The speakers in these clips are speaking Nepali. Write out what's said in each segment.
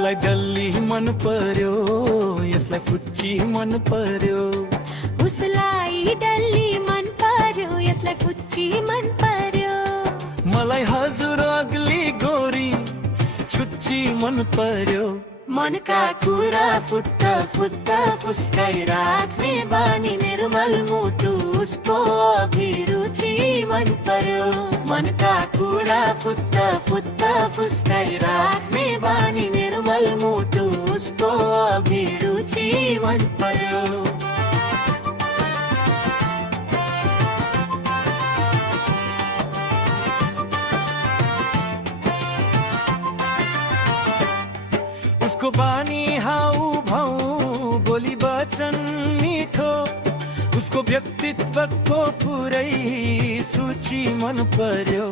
मलाई डल्ली मन पर्यो, यसलाई फुच्ची मन पर्यो। उसलाई डल्ली मन पर्यो, यसलाई फुच्ची मन पर्यो। मलाई हजुर अग्ली गोरी छुच्ची मन पर्यो। मनका कुरा फुत्त फुत्त फुस्काइ राख्ने बानी निर्मल मुटु उसको अभिरुचि मन पर्यो। मनका कुरा फुत्त फुत्त फुस्काइ राख्ने बानी निर्मल मुटु उसको अभिरुचि मन पर्यो। उसको बानी हाउ भाउ बोली वचन मिठो, उसको व्यक्तित्वको पुरै सूची मन पर्यो।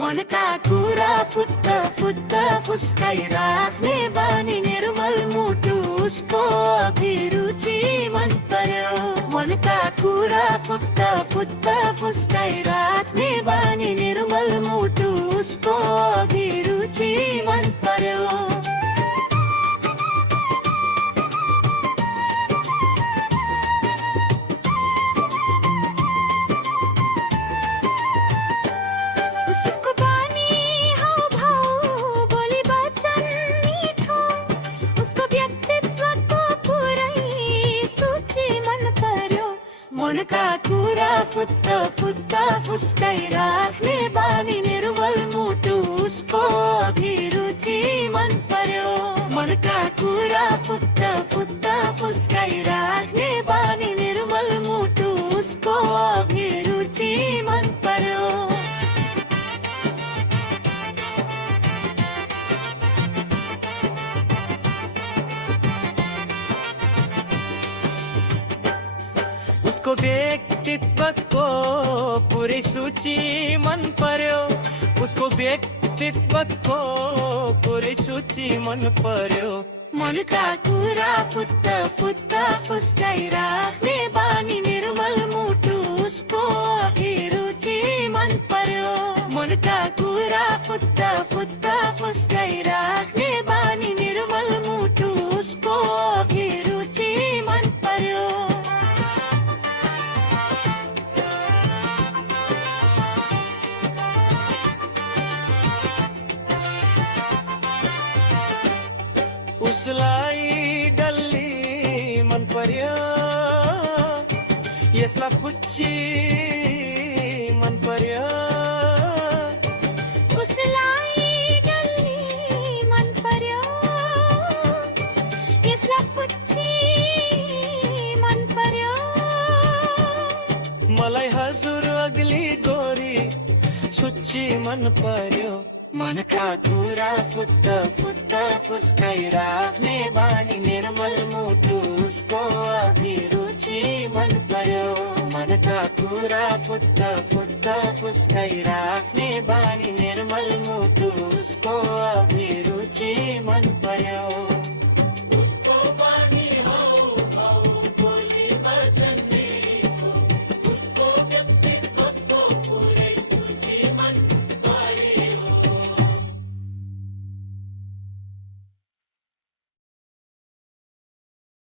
मनका कुरा फुत्त फुत्त फुस्काइ राख्ने बानी निर्मल मुटु उसको अभिरुचि मन पर्यो। मनका कुरा फुत्त फुत्त फुस्काइ राख्ने बानी निर्मल मुटु उसको अभिरुचि मन पर्यो। उसको बानी हाउभाउ बोली वचन मिठो, उसको व्यक्तित्वको पुरै सूची मन पर्यो। मनका कुरा फुत्त फुत्त फुस्काइ राख्ने बानी निर्मल मुटु उसको अभिरुचि मन पर्यो। मनका कुरा फुत्त फुत्त फुस्काइ राख्ने बानी निर्मल मुटु उसको अभिरुचि मन पर्यो। उसको व्यक्तित्वको पुरै सूची मन पर्यो। उसको व्यक्तित्वको पुरै सूची मन पर्यो। मनका कुरा फुत्त फुत्त फुस्काइ राख्ने बानी निर्मल मुटु उसको अभिरुचि मन पर्यो। मनका कुरा फुत्त फुत्त फुस्काइ राख्ने बानी निर्मल मुटु उसको अभिरुचि मन पर्यो। उसलाई डल्ली मन पर्यो, यसलाई फुच्ची मन पर्यो। उसलाई डल्ली मन पर्यो, यसलाई फुच्ची मन पर्यो। मलाई हजुर अग्ली गोरी छुच्ची मन पर्यो। मनका कुरा फुत्त फुत्त फुस्काइ राख्ने बानी निर्मल मुटु उसको अभिरुचि मन पर्यो। मनका कुरा फुत्त फुत्त फुस्काइ राख्ने बानी निर्मल मुटु उसको अभिरुचि मन पर्यो। उसको बानी